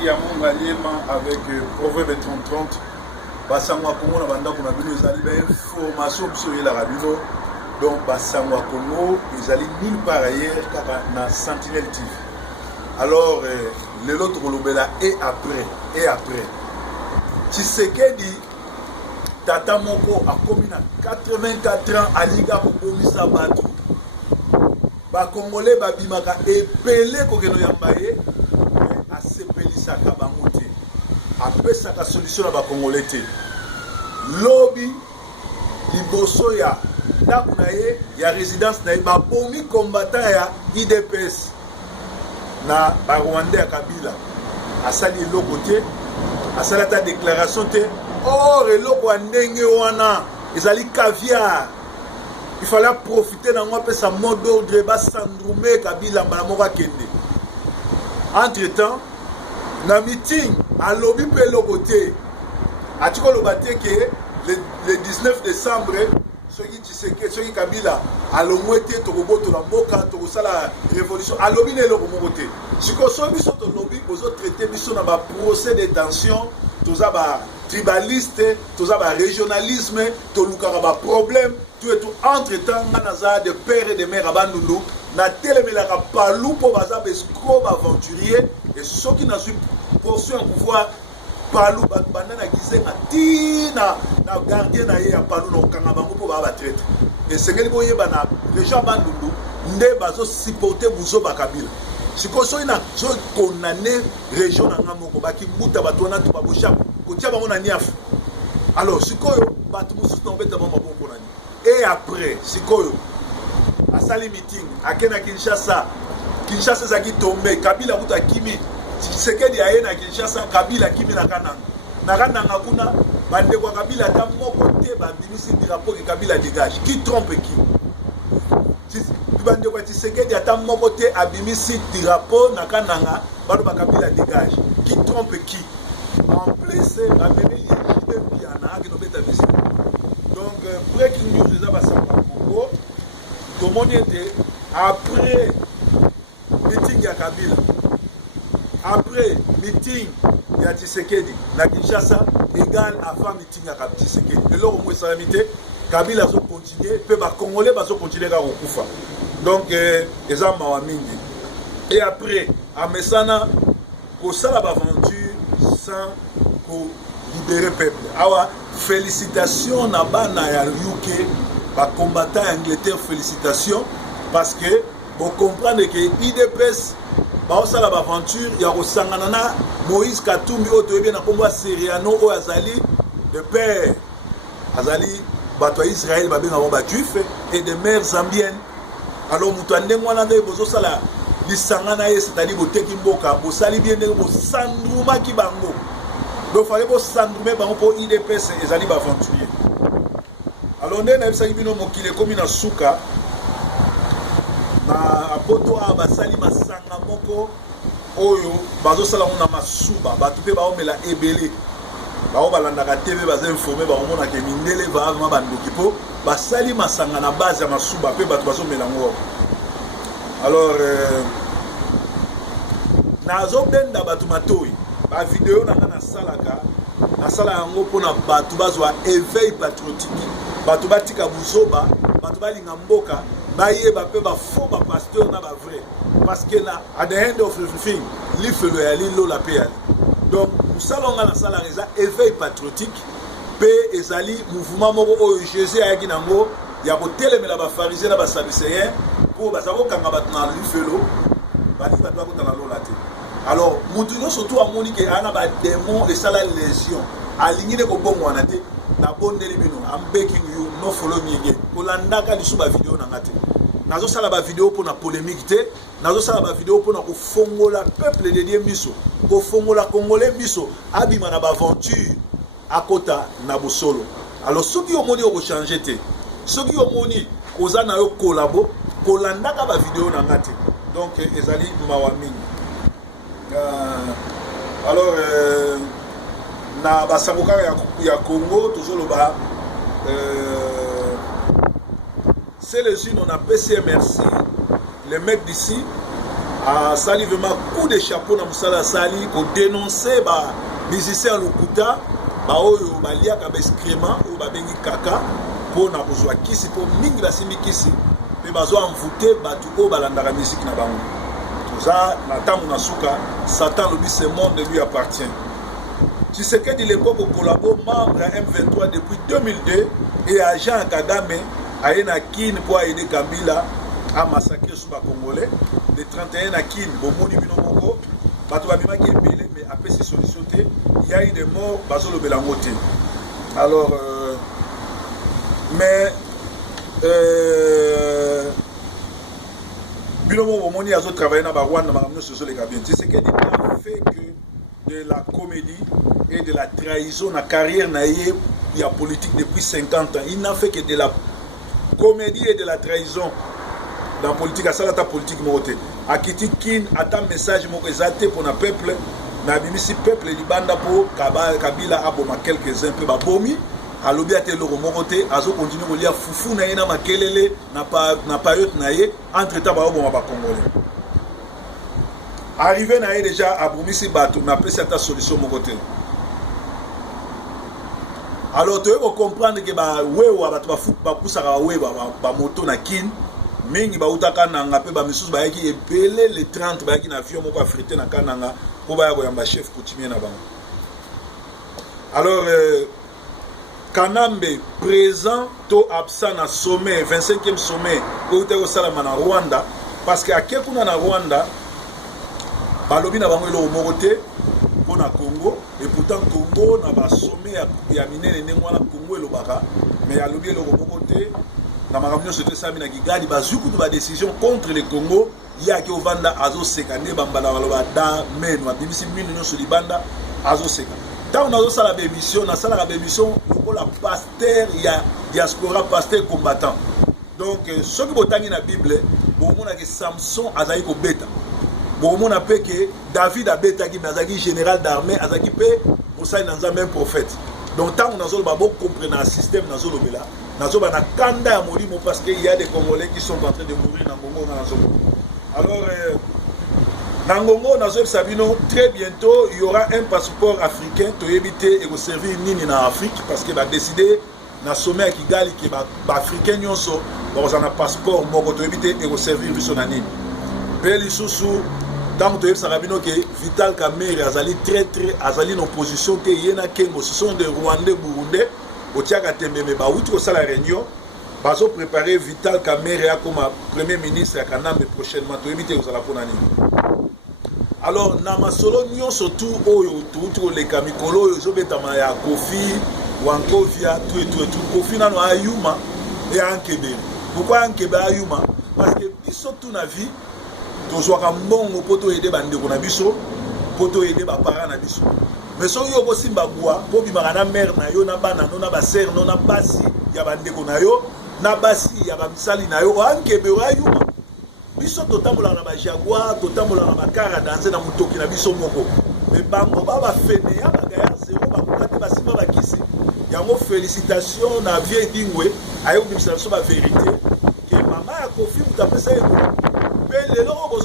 qui a mon alliément avec Proverbe 30-30. Basangwa Congo na banda kuna bino ezali ba information biso yela rabino. Donc Basangwa Congo ezali nulle part ailleurs kaka na Sentinelle TV. Alors l'autre kolobela et après. Tshisekedi Tata Moko a commis 84 ans à Liga pour bomisa batu. Ba Congolais ba bimaka epele kokeno yambaye a sepelisa ka bangote. Apesa ka solution na ba Congolais te. Lobby liboso ya ndako na ye ya résidence na ye ba bomi combattant ya IDPS na ba Rwanda ya Kabila. Asali eloko te, asala ta déclaration te. Or, eloko ndenge wana ezali caviar. Il fallait profiter d'un peu sa mode d'ordre bas syndrome Kabila Moko kende. Entre-temps, na meeting à lobby pe lokote. Atiko lobate que le 19 décembre soki Kabila alongwete tokoboto la mboka tokosala révolution à lobby ne loko mokote. Siko so biso to lobby bozo traiter biso na ba procès de tension toza ba tribaliste, toza ba régionalisme, to lukara ba problème, tout et tout entre-temps naza de père et de mère abandundu na telemelaka palou po baza bescrobe aventurier et ceux qui n'a su poursuit un pouvoir palou banda na gizenga tina na gardien na ye ya palou no kanga bango po ba traite et sengeli boyeba na région abandundu nde bazo supporter buzo bakabila. Siko so ina so condamné région na ngamoko baki muta batwana to babosha kotia bango na niafu. Alors sikoyo batu mususu na beta bango maboko nani. Et après sikoyo asali meeting akena Kinshasa zaki tombe Kabila buta kimi Tshisekedi aye na Kinshasa Kabila kimi na kananga kuna bande kwa Kabila ta moko te ba bimisi drapeau que Kabila dégage. Qui trompe qui? Bande kwa Tshisekedi ata moko te abimisi drapeau na kananga bado ba Kabila dégage. Qui trompe qui? En plus amene yé bien na ki no beta bisi. Donc breaking news les abasanga Congo. Tout le monde était après meeting ya Kabila. Après meeting ya Tshisekedi na Kinshasa égal avant meeting ya Tshisekedi. Et là au moins salamité Kabila zo continuer pe ba Congolais ba zo continuer ka kokufa. Donc eza mawa mingi. Et après à Messana ko sala ba aventure sans ko libérer peuple. Awa félicitations na bana ya UK ba combattant Angleterre, félicitations parce que vous comprenez que IDPS ba sala ba aventure ya ko sangana na Moïse Katumbi oto bien na komba Seriano o azali de père azali bato Israël ba benga ba juif et de mères zambiennes. Alors mutande mwana nde bozo sala lisangana ye c'est-à-dire boteki mboka bo sali bien ndenge bo sandruma ki bango. Donc fallait bo sandrume bango po IDPS ezali ba aventurier. Alors nde na bisa bino mokile komi na suka na apoto a basali masanga moko oyo bazo sala na masuba batu pe ba omela ebele ba obalanda ka TV baza informer ba omona ke mindele va ma bandoki po basali masanga na base ya masuba pe batu bazo mela ngo. Alors nazo benda batu matoi ba vidéo na salaka na sala yango pona batu bazwa éveil patriotique batu batika buzoba batu balinga mboka baye ba pe ba faux ba pasteur na ba vrai parce que na at the end of everything li felo ya li lo la pe ya. Donc musalonga na sala reza éveil patriotique pe ezali mouvement moko oyo Jésus ayaki nango ya ko telemela ba pharisiens na ba sadducéens pour bazako kanga bat na li felo bali ba to ko tala lo la te. Alors mutuno surtout amoni ke ana ba démon et sala lésion alingine ko bongo wana te na bondeli bino I'm begging you no follow me again kolandaka lisu ba vidéo na ngate nazo sala ba vidéo pour na polémique te nazo sala ba vidéo pour na ko fongola peuple de Dieu miso ko fongola congolais miso abima na ba aventure akota na bosolo. Alors soki omoni ko changer te soki omoni koza na yo collabo kolandaka ba vidéo na ngate donc ezali mawa mingi. Alors na basaboka ya Congo tozolo ba c'est les unes on a PCMRC les mecs d'ici asali vraiment coup de chapeau na mosala asali kodénonce bamusicien lokuta baoyo baliaka baexcrément oyo babengi kaka mpona kozwa kisi mpo mingi basimbi kisi mpe bazwa envoûte bato oyo balandaka musike na bango toza na ntango na suka satan lobi ce monde lui appartient. Tshisekedi l'époque collabo membre à M23 depuis 2002 et agent Kagame aye na Kin pour aider Kabila à massacrer sous les Congolais. Le 31 à Kin, bomoni bino moko, bato babimaki ebele mais après ces solutions il y a eu des morts bazo le belangote. Alors mais bino moko bomoni azo travailler na ba Rwanda makamno sur les Kabila. Tshisekedi n'a fait que de la comédie et de la trahison na carrière na ye ya politique depuis 50 ans. Il n'a fait que de la comédie et de la trahison dans la politique. À ça, la politique moté. A Kiti Kin, attend message moko exalté pour le peuple. Na bimisi peuple libanda pour Kabila aboma quelques-uns peu babomi. A lobi ate loro mokote, azo continue ko lia fufu na ye na makelele na période na ye entre temps ba oboma ba congolais. Arrivé na ye déjà à Boumisi Batou, mais après cette solution mon côté. Alors tu veux comprendre que ba wewa bato ba foot ba poussaka wewa ba moto na kin mingi ba utaka nanga pe ba misusu ba yaki ebele les 30 ba yaki na avion moko afrité na kananga po ba yako yamba chef coutumier na bango. Alors Kanambe présent to absent na sommet 25e sommet ko utako salama na Rwanda parce que akekuna na Rwanda balobi na bango eloko moko te mpona Congo et pourtant Congo na basommet ya minene ndenge wana Congo elobaka mais alobi eloko moko te na makambo nyonso tesami na Kigali bazwi kutu badécision contre le Congo yaki ovanda azoseka nde bambala baloba da meno abimisi mino nyonso libanda azoseka ntango nazosala bémission nasalaka bémission lokola pasteur ya diaspora pasteur combattant donc soki botangi na Bible bomonaki Samson azali kobeta bon a fait que David a bétaki mais général d'armée azaki pe osai nanza même prophète donc tant on a zolo babo comprendre un système na zolo bela na zolo na kanda ya molimo parce que il y a des Congolais qui sont en train de mourir na Congo na zolo. Alors na Congo na zolo sabino très bientôt il y aura un passeport africain to éviter et ko servir nini na Afrique parce que va décider na sommet à Kigali que ba africain nyonso ba za na passeport moko to éviter et ko servir biso na nini Beli Soussou. Tant que Vital Kamerhe azali très azali en opposition que yena kengo ce sont des Rwandais Burundais au Tiaka Tembeme ba outi au la réunion bazo préparer Vital Kamerhe comme premier ministre à Kanambe prochainement to éviter aux la ponani. Alors na masolo nyon surtout oyo tout les kamikolo yo zo betama ya Kofi Wankovia tout Kofi nano ayuma et Ankebe. Pourquoi Ankebe ayuma? Parce que biso tout na vie tozwaka mbongo po toyede bandeko na biso po toyede bapara na biso mais soki yo kosimba bwa po bimaka na mare na yo na bana no na basere no na basi ya bandeko na yo na basi ya bamisali na yo oankebe oyayuma biso totambolaka na bajaguar totambolaka na bakara danse na motoki na biso moko mais bango babafene ya bagaya zero bakoka te basimba bakisi yango félicitation na vie dingwe aye kobimisa biso bavérité ke mama ya Kofi moto apesa ye le logo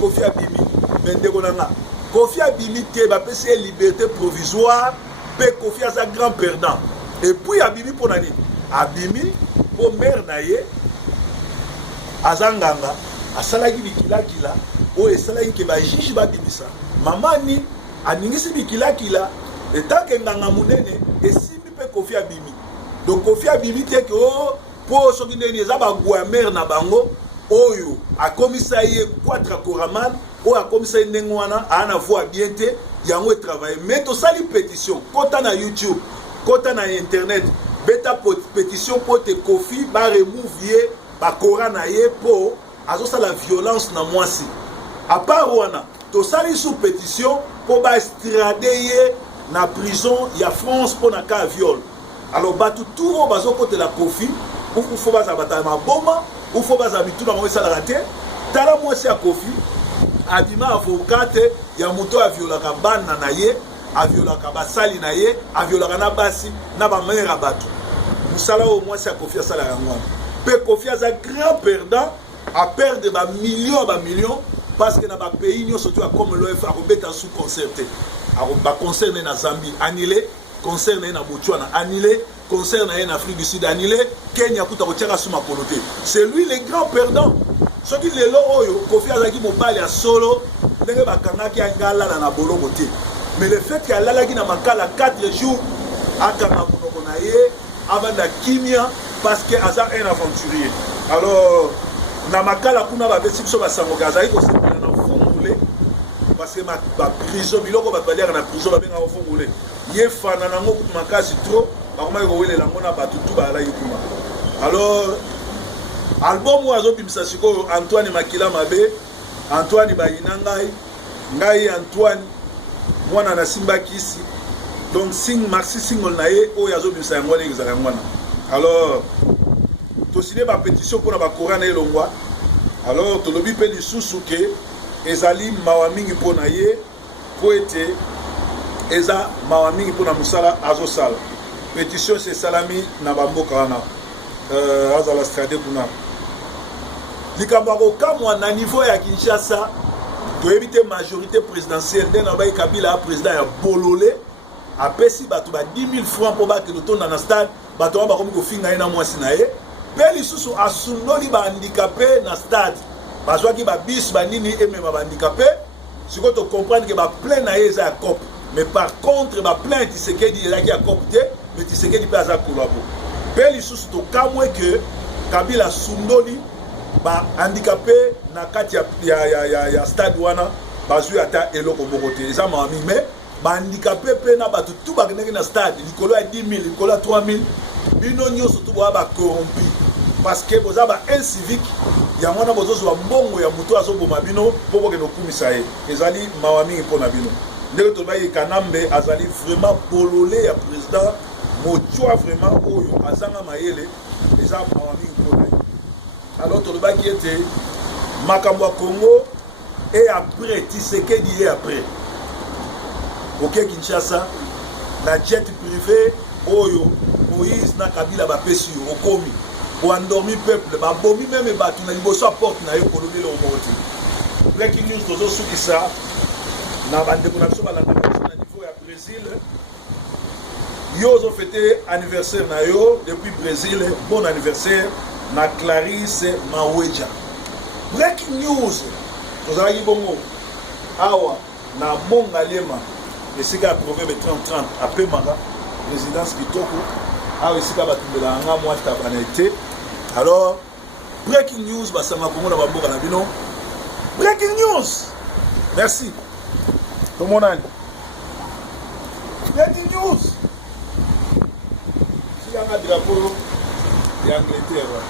Kofi Abimi bendeko nanga Kofi Abimi te ba pese liberté provisoire pe Kofi a sa grand perdant et puis Abimi pour nani Abimi pour mère na ye azanganga asalaki bikila o esalaki ke ba jiji ba bimisa mamani aningisi bikila et tant que nganga munene esimbi pe Kofi Abimi donc Kofi Abimi te ke o po soki ndeni eza ba gwa mère na bango oyo akomisa ye Kwatra Koraman oyo akomisa ye ndenge wana ana voix bien te yango travailler mais to sali pétition kota na YouTube kota na internet beta pétition pour te Kofi ba remove ye ba Korana ye po azosa la violence na mwasi à part wana to sali sous pétition pour ba extrader ye na prison ya France pour na ka viol alors batu tout bazo côté la Kofi pour faut ba za batama bomba ou faut pas habiter dans ça la raté tala moi c'est à Kofi abima avocat ya moto a violaka bana na ye a violaka basali na ye a violaka na basi na ba mère abatu musala au moins c'est à Kofi sala ngwa pe Kofi a grand perdant à perdre ba millions parce que dans les pays, surtout comme l'OF, a un sous-concert. Un concert na Zambie, annulé. Concert na Botswana, annulé. Concert na Afrique du Sud, annulé. Kenya, c'est lui le grand perdant. Ce qui est là, Kofi Azaki Mobile à solo, mais le fait qu'il y a là qui n'a pas 4 jours, avant la kimia, parce que Azar est un aventurier. Alors, Namakala Kuna va faire ce que ça m'a gazé, parce que ma prison, il y a une prison, il y a un fond roulé. Il y a un fan, il y a un trop, alors, album oiseau bimisa siko Antoine Makila Mabe, Antoine Bayinangai, Ngai Antoine, mwana na Simba Kisi. Donc sing maxi single nae oiseau bimisa ngwana ezala ngwana. Alors, to signer ma pétition pour la Korana et Longwa. Alors, to lobi pe lisusu ke ezali mawamingi pona ye poete eza mawamingi pona musala azosala. Pétition c'est salami na bamboka wana. Azala stade kuna. Likambako kamwa na niveau ya Kinshasa to éviter majorité présidentielle ndena ba Kabila président ya bololé apesi bato ba 10 000 francs pour ba que le tourne dans stade bato ba komi ko finga ina mwasi na ye pe lisusu asundoli ba handicapé na stade bazwa ki ba bis ba nini et même ba handicapé si ko to comprendre que ba plein na ye za cop mais par contre ba plein Tshisekedi la ki a copté mais Tshisekedi pas za kolabo pe lisusu to kamwe que Kabila sundoli ba handicapé na kati ya stade wana bazui ata eloko mokote eza mami mais ba handicapé pe na batu tout ba keneki na stade likolo ya 10 000 likolo ya 3 000 bino nyonso tout ba corrompu parce que boza ba incivique ya mwana bozozo ba mbongo ya muto azoboma bino po bokeno kumisa ye ezali mawami mpona bino ndeko to bayi Kanambe azali vraiment bololé ya président motua vraiment oyo azanga mayele eza mawami mpona ye. Alors tout le monde qui était Makambo Congo et après Tshisekedi et après ok Kinshasa la jet privé Oyo Moïse na Kabila ba pesi okomi pour endormir peuple ba bomi même batu na liboso porte na yo kolobela o moti breaking news tozo suki ça na bande ko na so ba na niveau ya Brésil yo zo fêté anniversaire na yo depuis Brésil bon anniversaire na Clarisse Maweja. Breaking news. Tozalaki bongo awa na Mongalema esika proverbe 30-30 apemaka résidence kitoko awa esika batumbela nga mwa tabanete. Alors breaking news basanga kongo na bamboka na bino. Breaking news. Merci. Tomonani. Breaking news. Si yanga drapeau d'Angleterre.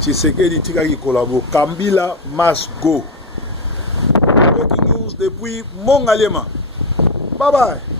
Tshisekedi tikaki collabo. Kabila must go. Breaking news depuis Mongalema. Bye bye.